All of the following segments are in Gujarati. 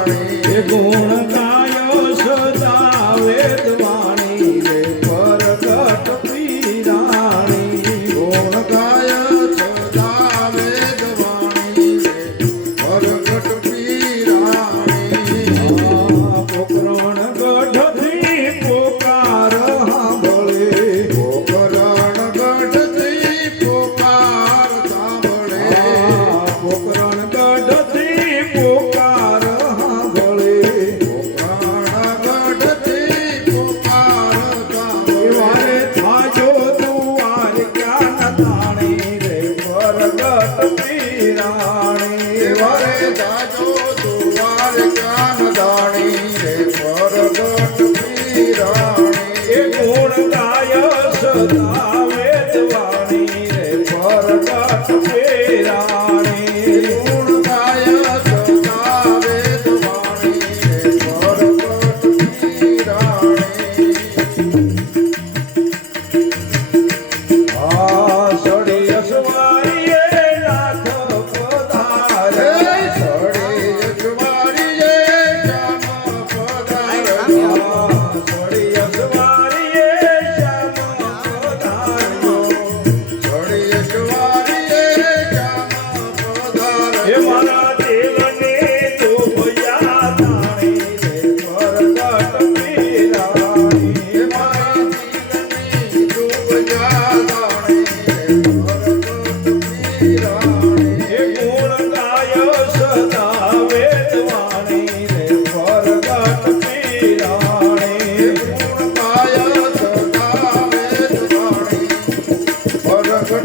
વાણી ગુણ ગાયો સદા વેદ વાણી રે પરગટ પીરાણી. ગુણ ગાયો સદા વેદ વાણી રે પરગટ પીરાણી. પોકરણ ગઢથી પોકાર સાંભળે. પોકરણ ગઢથી પોકાર સાંભળે. Pokhran ગઢથી verdade.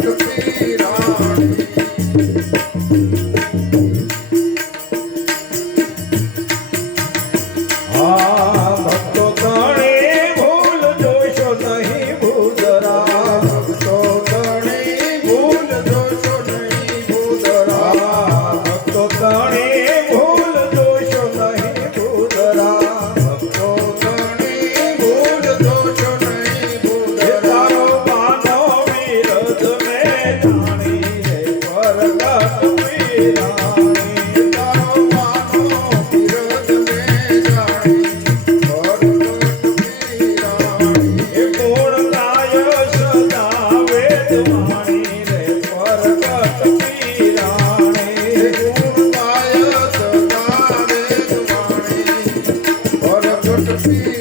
you feel Thank you.